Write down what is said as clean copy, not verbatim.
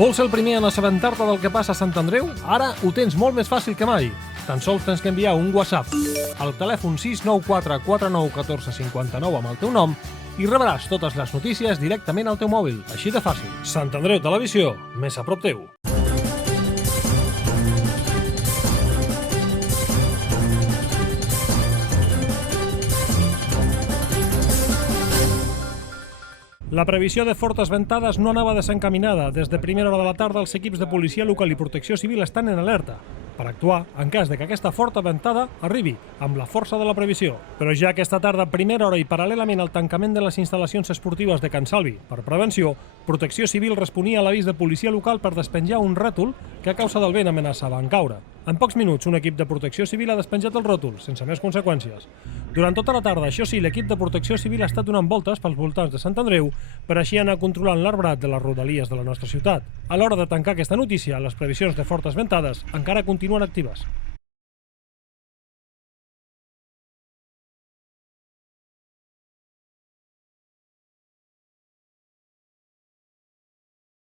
Vols ser el primer en assabentar-te del que passa a Sant Andreu? Ara ho tens molt més fàcil que mai. Tan sols tens que enviar un WhatsApp al telèfon 694 49 14 59 amb el teu nom i rebràs totes les notícies directament al teu mòbil. Així de fàcil. Sant Andreu Televisió, més a prop teu. La previsió de fortes ventades no anava desencaminada. Des de primera hora de la tarda, els equips de policia local i protecció civil estan en alerta per actuar en cas de que aquesta forta ventada arribi amb la força de la previsió. Però ja aquesta tarda, a primera hora i paral·lelament al tancament de les instal·lacions esportives de Can Salvi per prevenció, Protecció Civil responia a l'avís de policia local per despenjar un rètol que a causa del vent amenaçava en caure. En pocs minuts, un equip de Protecció Civil ha despenjat el ròtol, sense més conseqüències. Durant tota la tarda, això sí, l'equip de Protecció Civil ha estat donant voltes pels voltants de Sant Andreu per així anar controlant l'arbrat de les rodalies de la nostra ciutat. A l'hora de tancar aquesta notícia, les previsions de fortes ventades encara continuen actives.